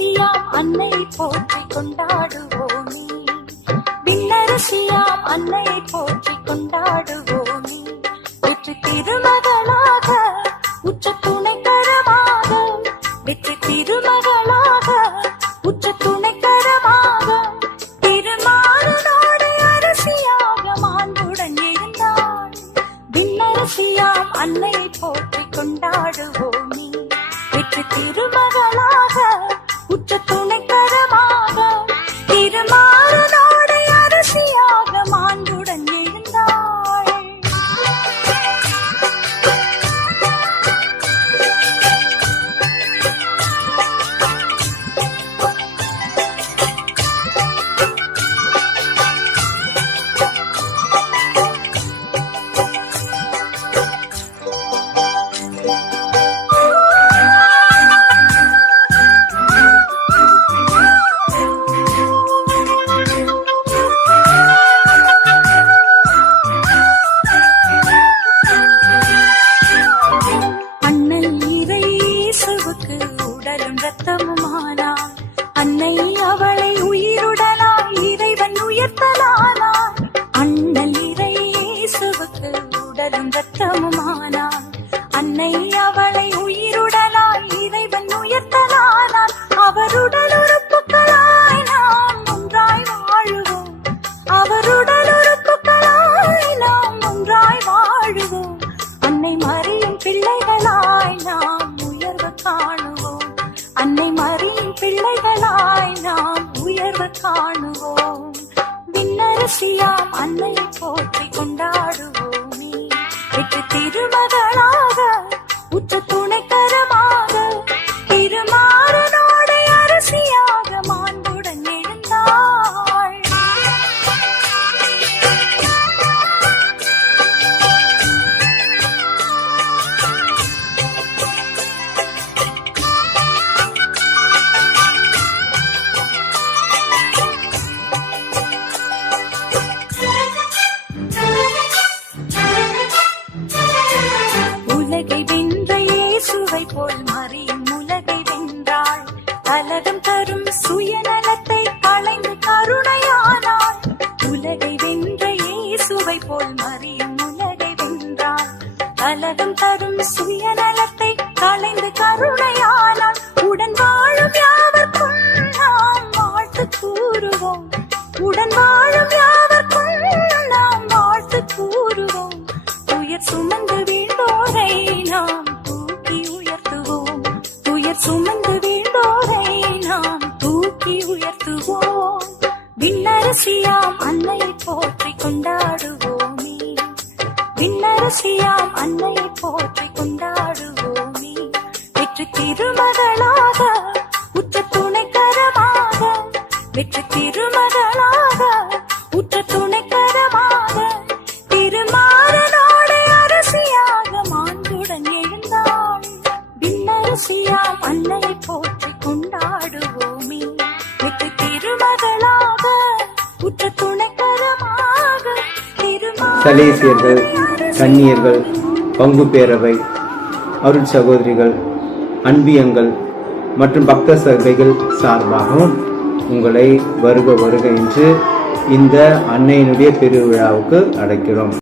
விண்ணரசியாம் அன்னை போற்றி கொண்டாடுவோமே. விண்ணரசியாம் அன்னை போற்றி கொண்டாடுவோமே. உற்று திருமகளாக உற்ற துணைக்கரமாக வெற்றி திருமகளாக உற்ற துணைக்கரமாக திருமாறனோடு அரசியாக மாண்புடன் இருந்தாள் விண்ணரசியாம் அன்னை போற்றி கொண்டாடுவோமே. வெற்றி திருமகளா உற்ற உடலும் ரத்தமுமானான் அன்னை அவளை உயிருடனாய் இறைவன் உயர்த்தலானான் அண்ணல் இறை இயேசுவுக்கு உடலும் ரத்தம் உயர்வு காணுவோம். விண்ணரசியாம் அன்னையை போற்றி கொண்டா அறியும் உலகை வென்றாள் பலதும் தரும் சுயநலத்தை களைந்து கருணையானால் உடன் வாழும் யாவர்க்கும் நாம் வாழ்த்து கூறுவோம். உடன் வாழும் யாவர்க்கும் நாம் வாழ்த்து கூறுவோம். உயர் சுமந்து வீழ்ந்தோரை நாம் தூக்கி உயர்த்துவோம். உயர் சுமந்து வீழ்ந்தோரை நாம் தூக்கி உயர்த்துவோம். விண்ணரசியாம் அன்னையை விண்ணரசியாம் அன்னையை போற்று கொண்டாடுவோமே. வெற்றி திருமகளாக உற்ற துணைக்கரமாக சலேசியர்கள் கன்னியர்கள் பங்கு பேரவை அருள் சகோதரிகள் அன்பியங்கள் மற்றும் பக்த சபைகள் சார்பாகவும் உங்களை வருக வருக என்று இந்த அன்னையினுடைய பெருவிழாவுக்கு அழைக்கிறோம்.